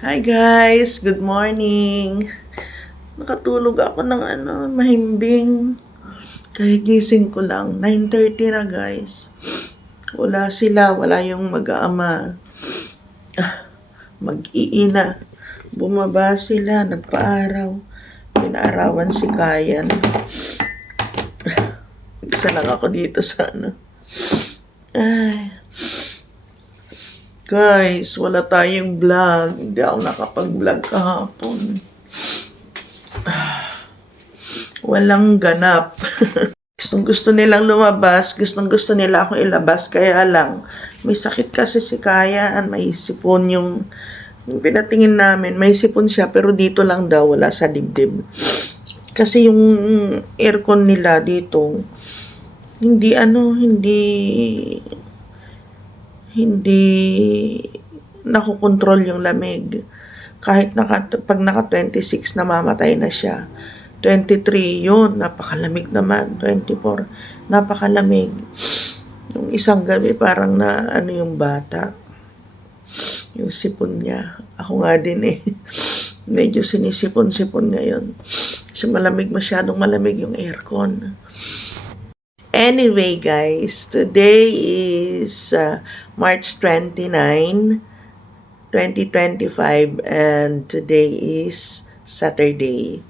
Hi guys, good morning. Nakatulog ako ng mahimbing. Kahigising ko lang, 9:30 na guys. Wala sila, wala yung mag-aama. Mag-iina. Bumaba sila, nagpaaraw. Pinaarawan si Kayan. Isa lang ako dito sa Ay. Guys, wala tayong vlog. Hindi ako nakapag-vlog kahapon. Walang ganap. Gustong gusto nilang lumabas, gustong gusto nila akong ilabas, kaya lang, may sakit kasi si Kayan, may sipon yung pinatingin namin, may sipon siya, pero dito lang daw, wala sa dibdib. Kasi yung aircon nila dito, hindi nakokontrol yung lamig. Kahit pag naka 26, namamatay na siya. 23, yun, napakalamig naman. 24, napakalamig. Yung isang gabi, parang yung bata. Yung sipon niya. Ako nga din Medyo sinisipon-sipon ngayon. Kasi masyadong malamig yung aircon. Anyway, guys, today is March 29, 2025, and today is Saturday.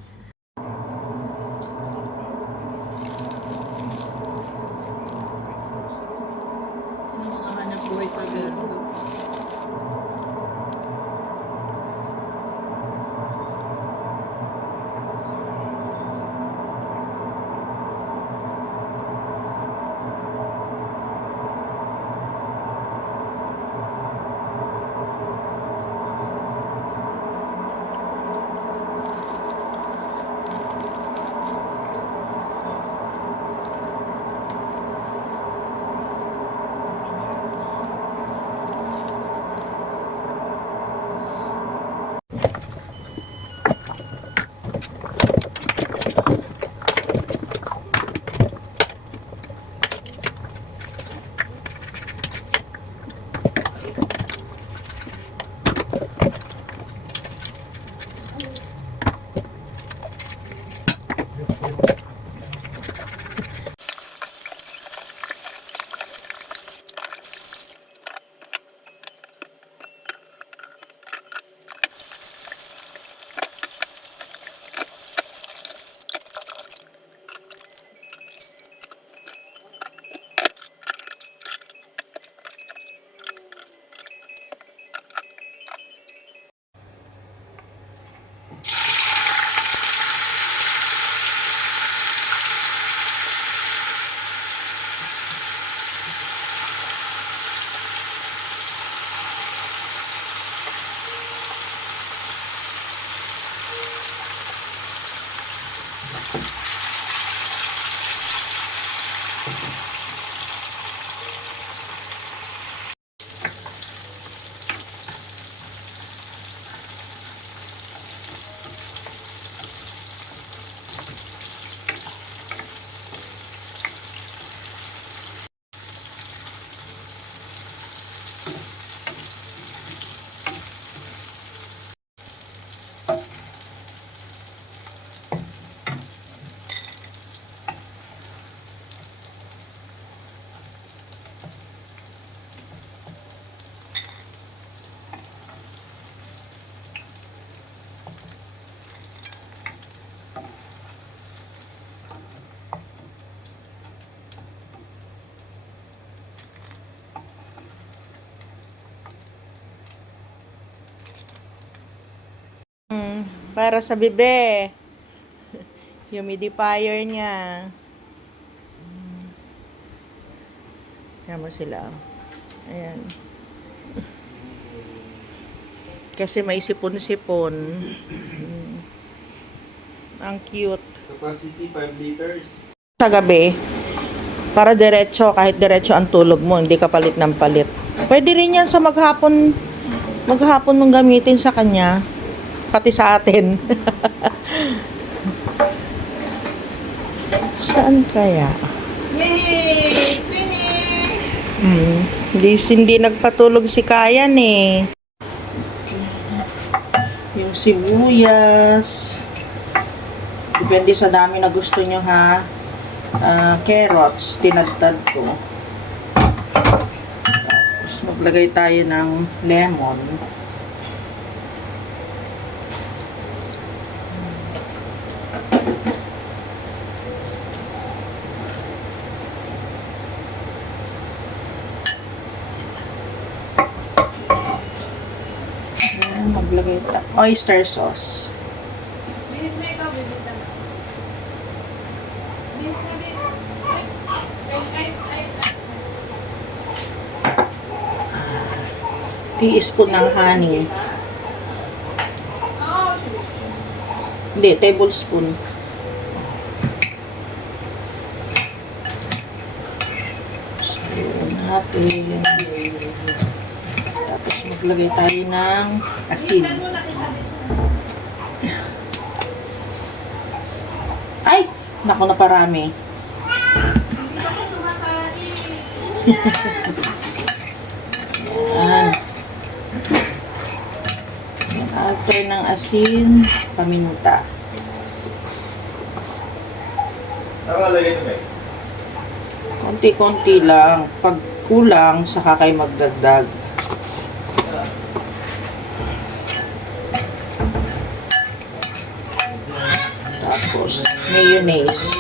Para sa bebe. Humidifier niya. Tama sila. Ayan. Kasi may sipon-sipon. Ang cute. Capacity 5 liters. Sa gabi, para diretso, kahit diretso ang tulog mo, hindi ka palit ng palit. Pwede rin yan sa maghapon mong gamitin sa kanya. Pati sa atin. Saan kaya? Hindi nagpatulog si Kayan eh. Yung sibuyas. Depende sa dami na gusto nyo ha. Carrots, tinadtad ko. Tapos maglagay tayo ng lemon. Maglagay tayo oyster sauce. Teaspoon ng honey. Hindi, tablespoon. So, natin. Tapos maglagay tayo ng asin. Ay! Naku, naparami. Yan. After ng asin, paminta. Saan lagay ito, May? Konti-konti lang. Pag kulang, saka kayo magdagdag. Tapos, mayonnaise.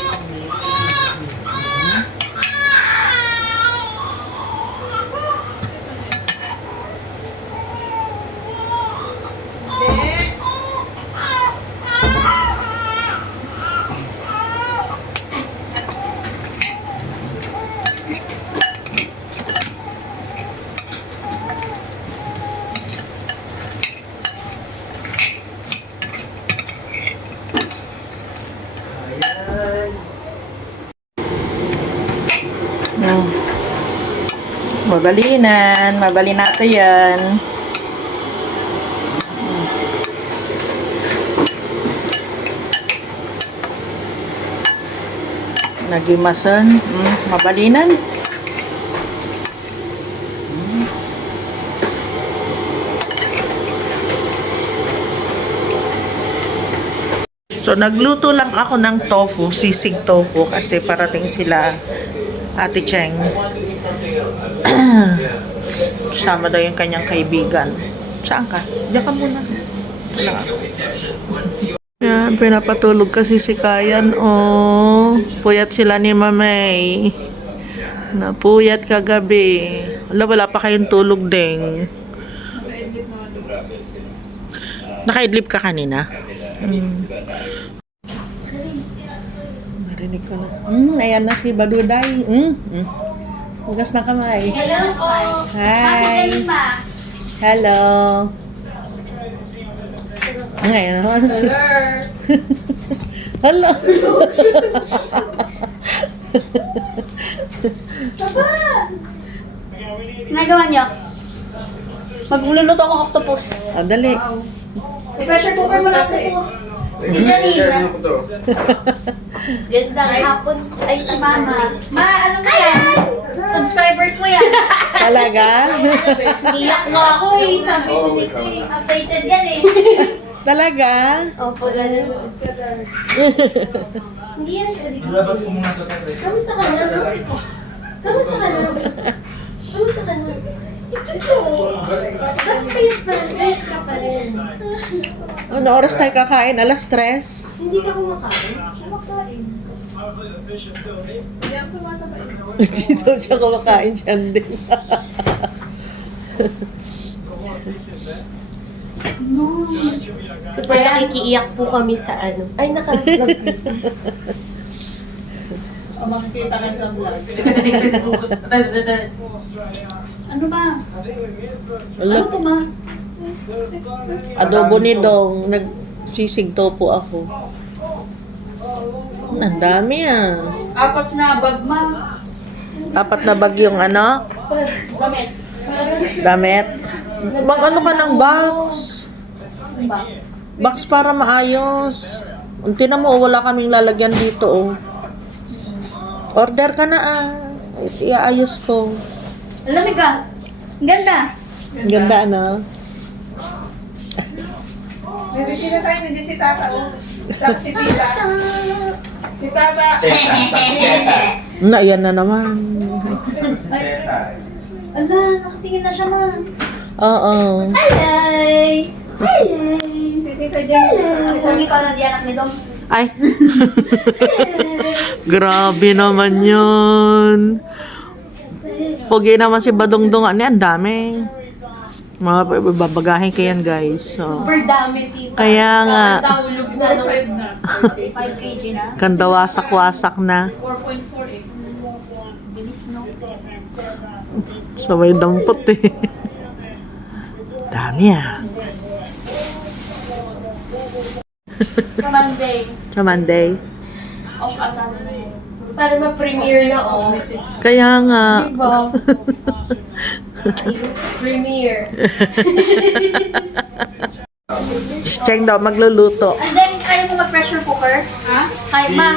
Mabalinan. Mabali natin yan. Nagimasan. Mabalinan. So, nagluto lang ako ng tofu, sisig tofu, kasi parating sila Ate Cheng. Kasama daw yung kanyang kaibigan. Saan ka? Diyan ka muna. Wala ako. Yan, pinapatulog kasi si Kayan. Oh, puyat sila ni Mamay. Napuyat kagabi. Wala pa kayong tulog ding. Nakaidlip ka kanina? Narinig ko na. Ayan na si Baduday. Hugas na kamay. Hello po. Hi. Hello. Ngayon naman si... Hello. Ginagawa niyo? Magluluto ako octopus. Dali. May pressure cooker mo na octopus. Si Janine. Gandang hapon. Ay, si Mama. Ma, ano mo yan? Subscribers mo yan. Talaga? Niyak mo ako eh. Sabi ko nito eh. Updated yan eh. Talaga? Opo, ganun. Hindi yan. Labas ko muna ito. Kamusta ka na? Kamusta ka na? Kamusta ka na? Bakit kayo ka pa rin? Ano oras tayo kakain? Alas 3? Hindi ka kumakain? Kumakain. Hindi daw siya kumakain siya din. No. Super nakikiiyak po kami sa ano. Ay, naka-vlog. Makikita ka sa vlog. Ano ba? Wala. Ano to ba? Adobo ni Dong. Nagsisig tofu ako. Ang dami ah. 4 na bag ma. 4 na bag yung ano? Gamit. Damit. Mag ano ka ng box? Box. Box para maayos. Tingnan mo, wala kaming lalagyan dito oh. Order ka na ah. Iaayos ko. Alamig ka. Ang ganda. Ganda ano? Bisita tayo, hindi si Tata. Si Tita. Si Tata. Teta. Yan na naman. Teta. Ala, nakatingin na siya, ma. Oo. Hi! Hi! Si Tita dyan. Hindi pa na di anak ni Dom. Ay. Grabe naman yun. Pogi naman si Badongdong. Ano yan? Dami. Mga babagahin kayan guys. So, Super dami, tita. kaya nga. Nakatahulog na. 5 kg na. Kanda wasak-wasak na. 4.4 eh. Bilis, no? Sabay dampot eh. Dami ah. Monday. Sa Monday. Off ata na. Para ma-premiere na, oh. Kaya nga. Diba? Premiere. Si Cheng daw magluluto. And then, kaya mo mag-pressure cooker? Ha? Kaya, ma.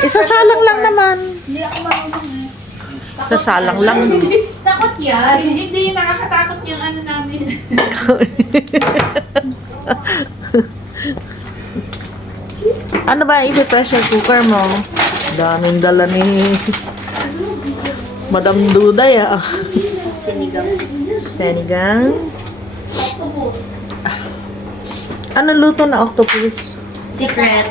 Isasalang lang naman. Hindi ako marunong. Sasalang lang. Takot yan. Hindi, nakakatakot yung ano namin. Ano ba i-pressure cooker mo? Daming dala ni Madam Duday ah. Sinigang. Senigang. Octopus. Ano luto na octopus? Secret.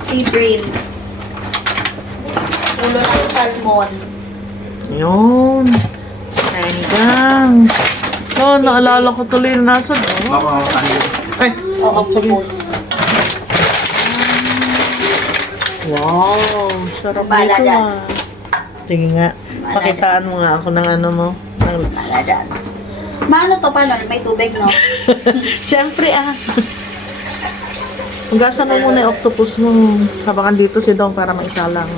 Sea bream. Ulo ng salmon. Yun. Senigang. Oh, naalala ko tuloy na nasa Mama, ano? Ay, O octopus. wow. Sarap Bala nito dyan. ah. Tingin nga. Bala Pakitaan mo nga ako ng ano mo. Wala dyan. Maano to paano? May tubig, no? Siyempre ah. Hugasan mo muna yung octopus mo. Habakan dito si Dong para maisalang.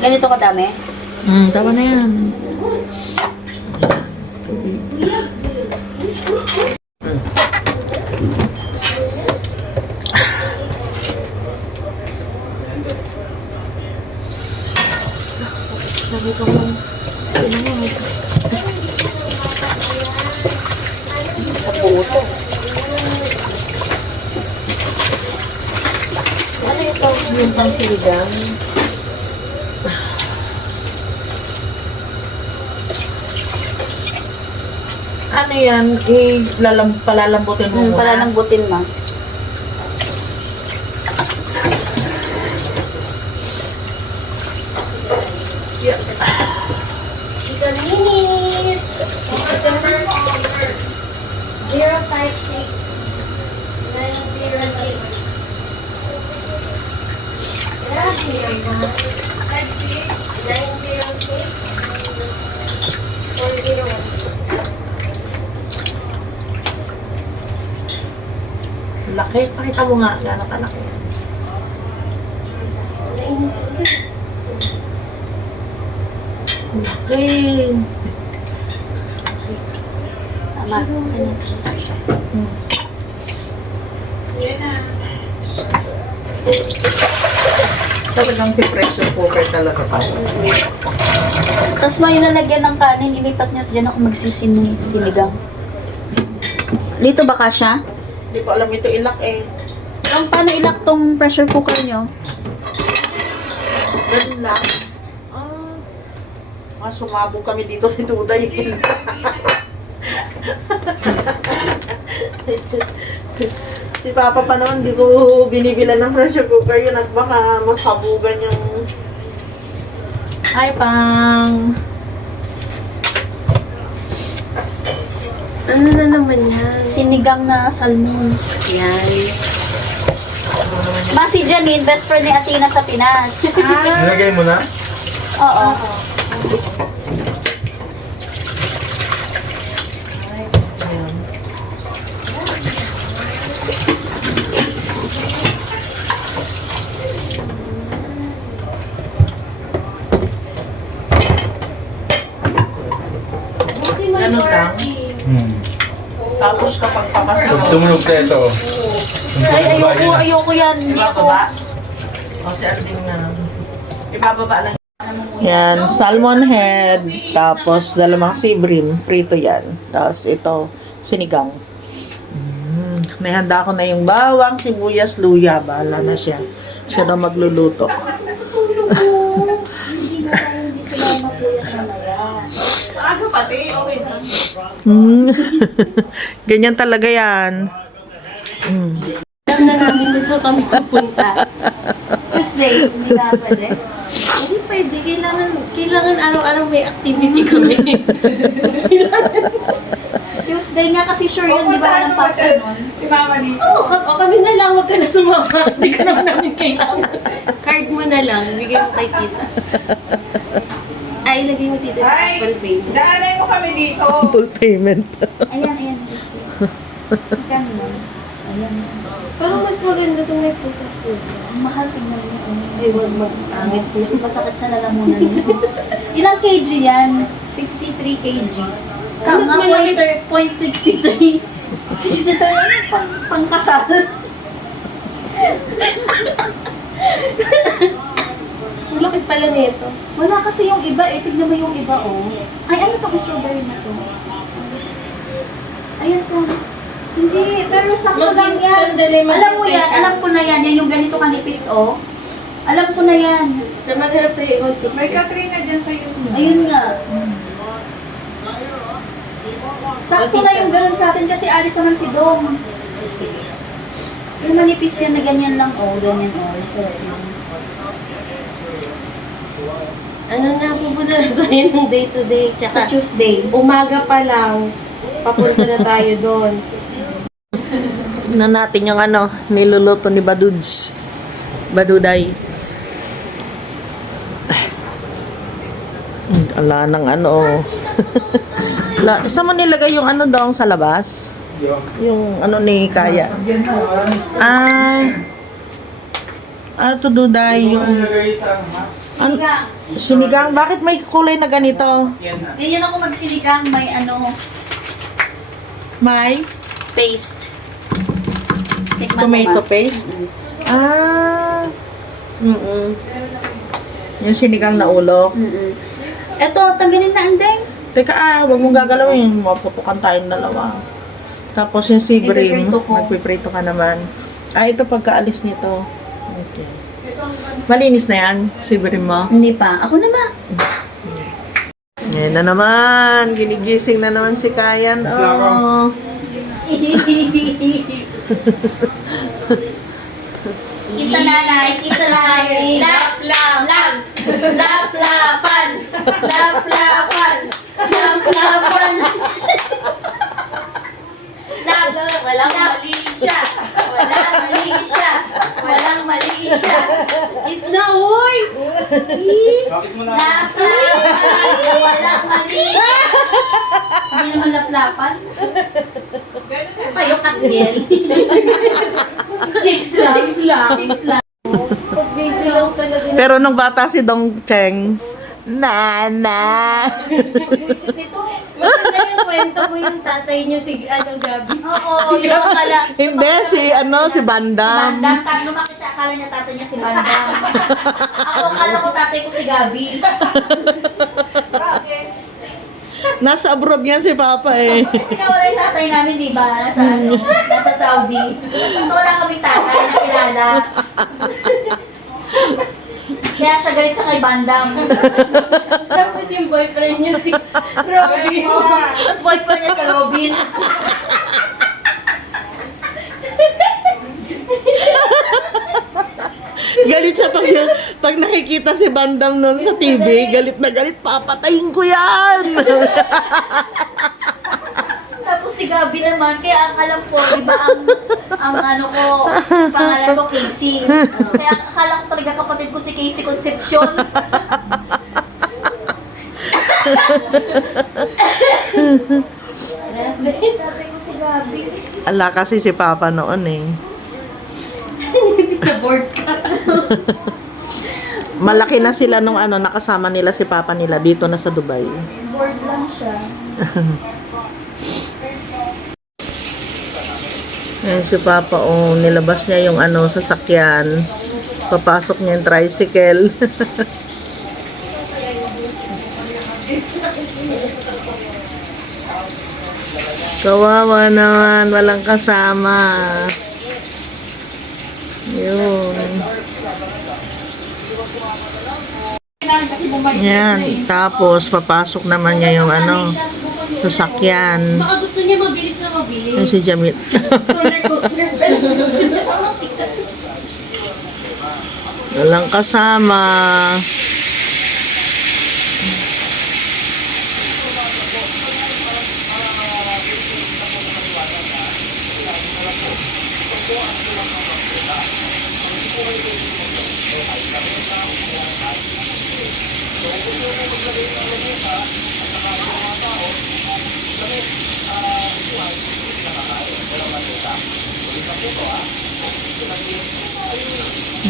Ganito kadami? Tama na yan. Sabi ko mo. Sa puto. Ano yung yung pang siligang? Ano yan? Palalambutin mo muna. Palalambutin, ma. Yeah. Ito na minute. 056 Laki. Pakita mo nga. Gano'n kalaki. Laki. Tama. Talagang pressure cooker talaga tayo. Tapos may nalagyan ng kanin, ilipat niyo dyan ako magsisinigang. Dito ba kasya? Hindi ko alam ito ilak eh. Paano ilak tong pressure cooker niyo? Ganun lang. Sumabog kami dito ni Duday. Si Papa pa naman, di ko binibilan ng pressure cooker yun at baka masabugan yung... Hi, Pang! Ano na naman yan? Sinigang na salmon. Yan. Ma, si Janine, best friend ni Athena sa Pinas. Nilagay mo na? Oo. Ganun lang. Tapos kapag Pag pakasama, tumunog na ito, Ay, ayoko yan. Hindi ako. Ibababa? O, si Arding na. Ibababa lang. Yan, salmon head. Tapos, dalawang sibrim. Prito yan. Tapos, ito, sinigang. Nahanda ko na yung bawang, sibuyas, luya. Bahala na siya. Siya daw magluluto. Hindi sila matulog mamaya. Ganyan talaga yan. Alam na namin kung saan kami pupunta. Tuesday, hindi na pwede. Hindi pwede. Kailangan araw-araw may activity kami. Tuesday nga kasi sure yun, di ba? Walang pasok nun. Si Mama dito. Oo, kami na lang. Huwag ka na sumama. Hindi ka naman namin kailangan. Card mo na lang. Bigay mo kay tita. Ay, ilagay mo tita sa Apple Pay. Daanay mo kami dito. Full payment. Ayan, Tuesday. Magkano nun? Ayan. Parang mas maganda itong may putas-putas. Ang mahal, tingnan mo yun. Ay, wag mag-angit mo. Masakit sa lalamunan mo. Ilang kg yan? 63 kg. Tama, Mas malaki. 0.63. 63 lang pangkasal. Ang laki pala nito. Wala kasi yung iba eh. Tignan mo yung iba oh. Ay, ano tong strawberry na to? Ayan sa... Hindi, pero sakto lang yan. Sandali, Alam mo mag-prepare yan, ka. alam ko na yan. Yan yung ganito kanipis oh. Alam ko na yan. Masarap tayo ibang cheese. May Katrina dyan sa iyo. Ayun nga. Sakto na yung ganun sa atin kasi alis naman si Dong. Sige. Yung manipis yan na ganyan lang oh. Ganyan oh. Masarap yun. Ano na, pupunta na tayo ng day-to-day. Sa Tsaka, Tuesday. umaga pa lang, papunta na tayo doon. Na natin yung ano, niluluto ni Baduds. Baduday. Ala ng ano. Isa mo nilagay yung ano daw sa labas? Yung ano ni Kaya. Sabyan na. To Duday Yung yung nilagay sa ano, ha? Sinigang. sinigang. Bakit may kulay na ganito? Yan na. Ganyan ako magsinigang. May ano, May paste. Tikman mo tomato ba? paste. Yung sinigang na ulo. Eto, tanggalin na andeng. Teka wag mong gagalawin. Mapupukan tayong dalawa. Tapos yung sibrim, Ipiprito ko. magpiprito ka naman. Ito pagkaalis nito. Okay. Malinis na yan, sibrim mo. Hindi pa. Ako na ba? Yan na naman. Ginigising na naman si Kayan. Oh. Isa nanay, isa nanay. Lap, lap, lap. Lap, lapan. Lap, lapan. Lap, lapan. Lap, Walang mali siya. Walang mali siya. Walang mali siya. Is na, uy! Bakis mo na. Lap, lapan. Walang mali. Hindi naman laplapan. Kayo, Katniel. Chicks lang. Chicks lang. Chicks lang. Pag baby lang talaga. Pero nung bata si Dong Cheng, Nana. Buisit nito. Maganda yung kwento mo yung tatay niyo si Gabi. Oo, yung akala. Hindi, si Bandam. Bandam. Lumaki siya, akala niya tatay niya si Bandam. Ako, akala ko tatay ko si Gabi. Nasa abroad yan si Papa eh. Kasi nawala yung tatay namin, di ba? Nasa Saudi. So wala kaming tatay na kilala. Kaya siya galit siya kay Bandam. Tapos yung boyfriend niya si Robin. Oo, tapos boyfriend niya sa Robin. Galit siya pag nakikita si Bandam nun sa TV, galit na galit, papatayin ko yan! Tapos si Gabi naman, kaya ang alam ko, di ba ang ano ko, pangalan ko Casey. Kaya akala ko talaga kapatid ko si Casey Concepcion. Tatay ko si Gabi. Ala kasi si Papa noon eh. Hindi ka bored ka. Malaki na sila nung ano, nakasama nila si Papa nila dito na sa Dubai. Bored lang siya. Ayan si Papa, oh, nilabas niya yung ano, sasakyan. Papasok niya yung tricycle. Kawawa naman, walang kasama. Yun. Yan, tapos papasok naman niya yung ano, sasakyan. Baka gusto niya mabilis na mabilis. Yan si Jamil. Roller coaster pa lang. Walang kasama.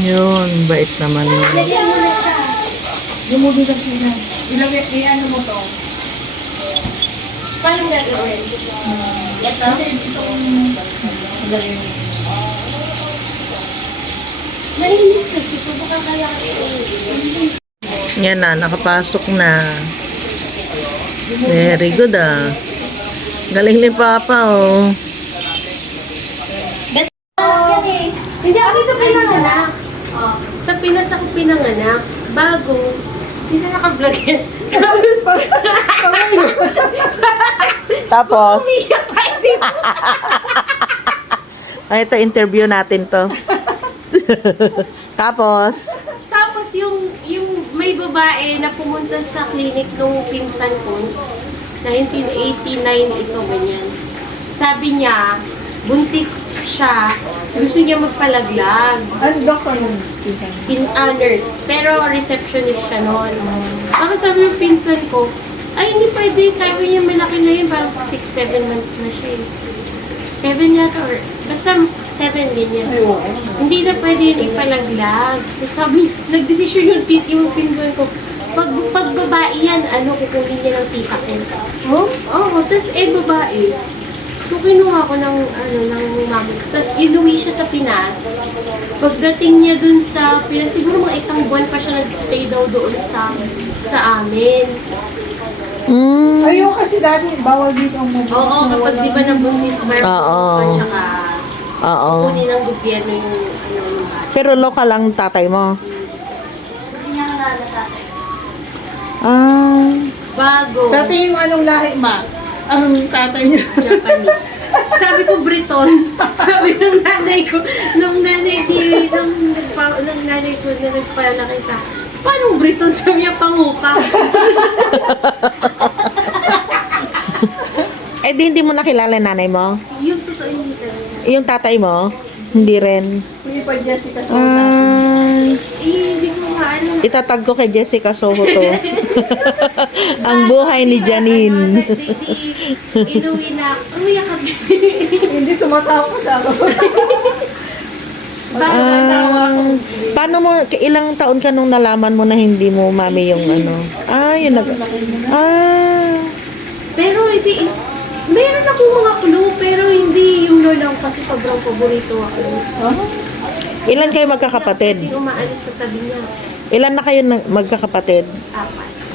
Yun, bait naman yun. Lagyan mo na siya. Lumudi lang siya. Ilagay, ano mo to? Paano gagawin? Ito? Narinig kasi ito. Baka kaya Yan na, nakapasok na. Very good ah. Galing ni Papa oh. yan eh. Hindi ako dito pinanganak. Oh. Sa Pinas ako pinanganak. Bago. Hindi na naka-vlog yan. Tapos, Umiyak tayo dito. ay ito interview natin to. Tapos, Tapos yung may babae na pumunta sa clinic nung pinsan ko, 1989 ito, ganyan. Sabi niya, buntis siya, gusto niya magpalaglag Ano doctor mo? in honors, pero receptionist siya noon. Tapos sabi ng pinsan ko, ay hindi pwede, sabi niya malaki na yun, parang 6-7 months na siya eh. 7 yata or, basta 7 ganyan. Hindi na pwede yun ipalaglag. So sabi, nagdesisyon yung pinsan ko, pag babae yan, ano, kukunin niya ng tita ko. Oh? Oo, tas babae. So kinuha ko ng, ng mami. Tas inuwi siya sa Pinas. Pagdating niya dun sa Pinas, siguro mga 1 buwan pa siya nag-stay daw doon sa amin. Ayaw kasi dati, bawal dito ang mabuntis. Oo, kapag di ba nabuntis birth Oo. at saka oo. kunin ng gobyerno yung bata. Pero local lang tatay mo. Hindi niya kalala tatay. Ah, Bago. Sa tingin mo anong lahi, ma? Ang tatay niya. Japanese. Sabi ko Briton. Sabi ng nanay ko, nung nanay ko na nagpalaki sa paano Briton? Sabi niya panguka. eh di hindi mo nakilala nanay mo? Yung totoo yung talaga. Yung tatay mo? Hindi rin. Hindi pa Jessica Soda. Ah, Hindi ko maano. itatag ko kay Jessica Soho to. Ang buhay ni Janine. Inuwi na. Umiyak ka. Hindi tumatawa ko sa ako. Paano mo, ilang taon ka nung nalaman mo na hindi mo mami yung ano? Ah, yun nag... Ah, Pero hindi, meron akong mga clue, pero hindi yung lolang kasi sobrang paborito ako. ilan kayo magkakapatid? Hindi umaalis sa tabi niya. Ilan na kayo magkakapatid?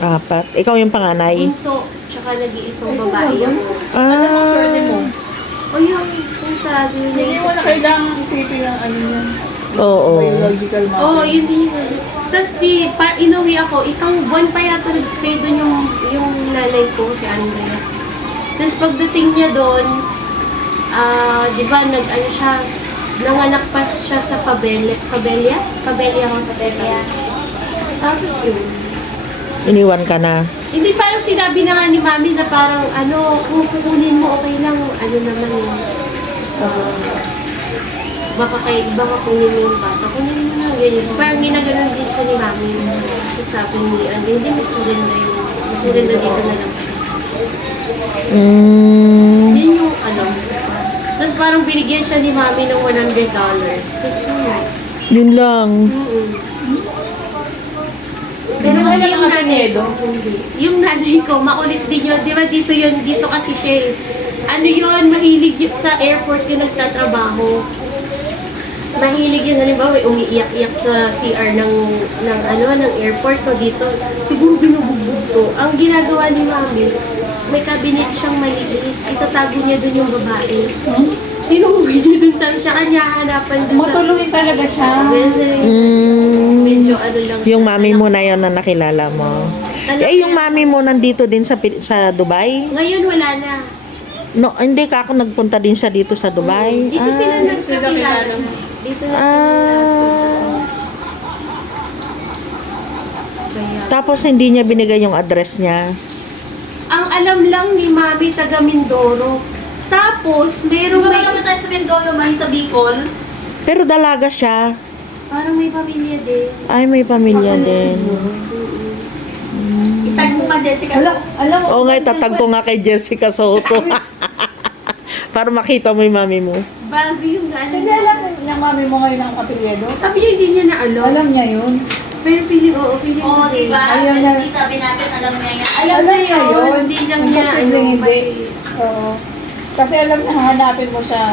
4. 4. Ikaw yung panganay? Bunso, tsaka nag-iisang babae ako. Swerte mo. O yung punta, Hindi mo na kailangan isipin ang ano yan. Oo. Biological mother. Oo, yun din yun. Tapos inuwi ako, 1 buwan pa yata nag-stay doon yung nanay ko, si Andrea. Tapos pagdating niya doon, di ba, siya, nanganak pa siya sa Fabelia Hospital. Tapos yun. Iniwan ka na. Hindi, parang sinabi na nga ni Mami na parang kung kukunin mo, okay lang, naman yun. Baka kunin mo yung bata. Kunin mo na, ganyan. Parang ginaganon din siya ni Mami. So sabi ni hindi, mas maganda yun. Mas maganda dito na lang. Yun yung Tapos parang binigyan siya ni Mami ng $100. Tapos Yun lang. Pero kasi yung nanay Pinedo? ko, hindi. Yung nanay ko, makulit din yun. Di ba dito yun, dito kasi siya eh. Ano yun, mahilig yun sa airport yung nagtatrabaho. Mahilig yun, halimbawa, umiiyak-iyak sa CR ng airport o dito. Siguro binubugbog to. Ang ginagawa ni Mami, may cabinet siyang maliit. Itatago niya dun yung babae. Sinuwi niya dun sa tsaka niya hanapan dun sa... Matuluin talaga siya. Medyo ano lang. Yung mami mo na yon na nakilala mo. Eh, yung mami mo nandito din sa Dubai? Ngayon wala na. No, hindi ka ako nagpunta din siya dito sa Dubai. Dito sila nagkakilala. Dito na Kaya, Tapos hindi niya binigay yung address niya. ang alam lang ni Mami taga Mindoro. Tapos, merong Kung may... kami tayo sa Mindoro, may sa Bicol, Pero dalaga siya. Parang may pamilya din. Ay, may pamilya din. itag mo nga Jessica. Alam mo, Oo nga, itatag ko nga kay Jessica Soto. Para makita mo yung mami mo. Bago yung ano. hindi alam ng mami mo ngayon ang kapilyedo. Sabi niya hindi niya na alam. Alam niya yun. Pero feeling feeling Oo, ko di din. ba? Ayaw niya. Kasi sabi natin, alam niya yan. Alam niya yun. Hindi lang niya Imposibleng hindi. kasi... Oo. Kasi alam na hanapin mo siya.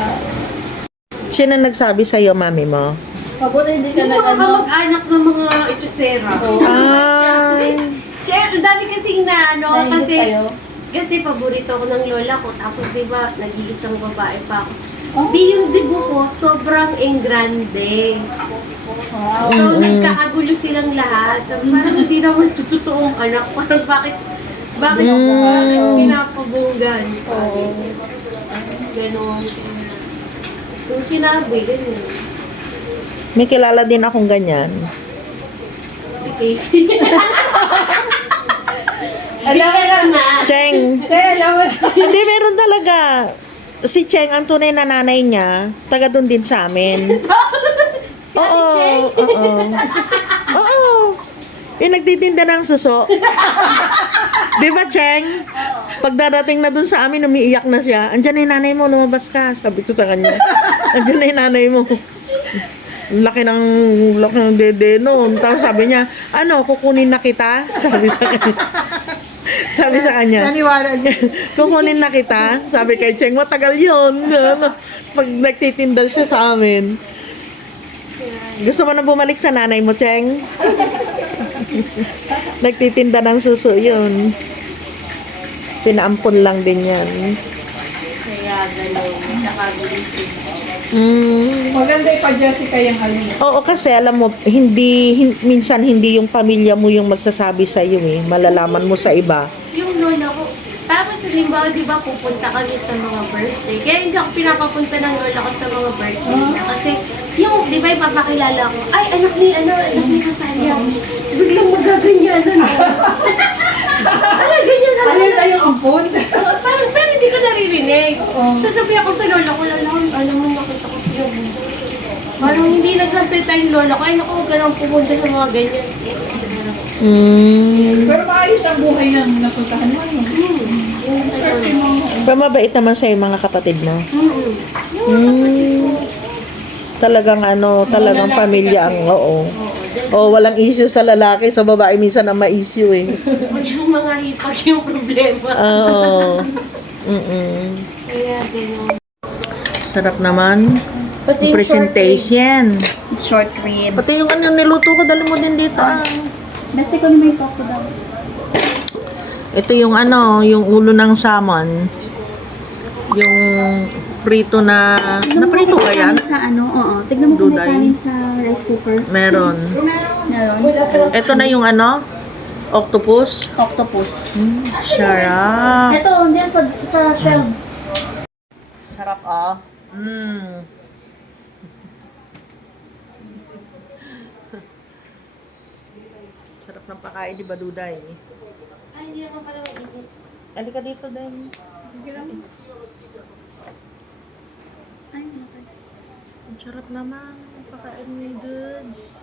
Sino nagsabi sa'yo, mami mo? Mabuti hindi ka Yung na mga kamag-anak ng mga itusera. Ay. Siyempre, ang dami kasing na ano, Nainggit kasi... sa'yo. Kasi paborito ko ng lola ko. Tapos, di ba, nag-iisang babae pa ako. Oh. Yung dibo ko, sobrang engrande. Wow. So, nagkakagulo silang lahat. Sabi, parang hindi naman totoong anak. Parang bakit pinapabunggan? Oo. Ganon. Yung sinabi, ganyan. May kilala din akong ganyan. Si Casey. Alam mo na. Cheng. Hindi, alam mo na. Hindi, meron talaga. Si Cheng, ang tunay na nanay niya, taga doon din sa amin. Oo, oo. Oo. Yung nagtitinda ng suso. Di ba, Cheng? Pagdadating na doon sa amin, umiiyak na siya. Andiyan na yung nanay mo, lumabas ka. Sabi ko sa kanya. Andiyan na yung nanay mo. Laki ng dede noon. Tapos sabi niya, ano, kukunin na kita? Sabi sa kanya. Sabi sa kanya. Naniwala niya. Kukunin na kita. Sabi kay Cheng, matagal yun. Pag nagtitinda siya sa amin. Gusto mo na bumalik sa nanay mo, Cheng? Nagtitinda ng suso yun. Pinaampon lang din yan. Kaya ganon. Nakagulo sila. Maganda pa Jessica yung halin. Oo, kasi alam mo, minsan hindi yung pamilya mo yung magsasabi sa iyo eh. Malalaman mo sa iba. Yung lola ko, tapos halimbawa, di ba, pupunta kami sa mga birthday. Kaya hindi ako pinapapunta ng lola ko sa mga birthday na. Kasi, yung, di ba, ipapakilala ko, ay, anak ni Rosalia. So, biglang magaganyanan ako. Ano, ganyan na. Ano na yung ampun? Parang, pero hindi ko naririnig. Oo. Sasabi ako sa lola ko, alam mo, nakita ko siya. Parang hindi nagsasalita yung lola ko, ay, naku, huwag ka nang pupunta sa mga ganyan. Pero maayos ang buhay ng napuntahan mo. No? Swerte mo. Pero mabait naman sa mga kapatid mo. Talagang talagang lalaki pamilya kasi. ang oo. Oh, walang issue sa lalaki, sa babae minsan ang ma-issue eh. Yung mga hipag yung problema. Oo. Kaya, gano'n. Sarap naman. Pati yung Presentation. Short ribs. Pati yung niluto ko, dali mo din dito. Basta ko naman yung tofu daw. Ito yung yung ulo ng salmon. Yung prito na naprito ba yan? Sa oo. Tignan mo kung may Duday. kanin sa rice cooker. Meron. Meron. Ito na yung octopus. Octopus. Sarap. Ito, diyan sa shelves. Sarap Sarap ng pakain, di ba, Duday? Ay, hindi naman pala mainit. Halika dito, Day. Ay, namatay. Ang sarap naman. Ang pakain ni Dudes.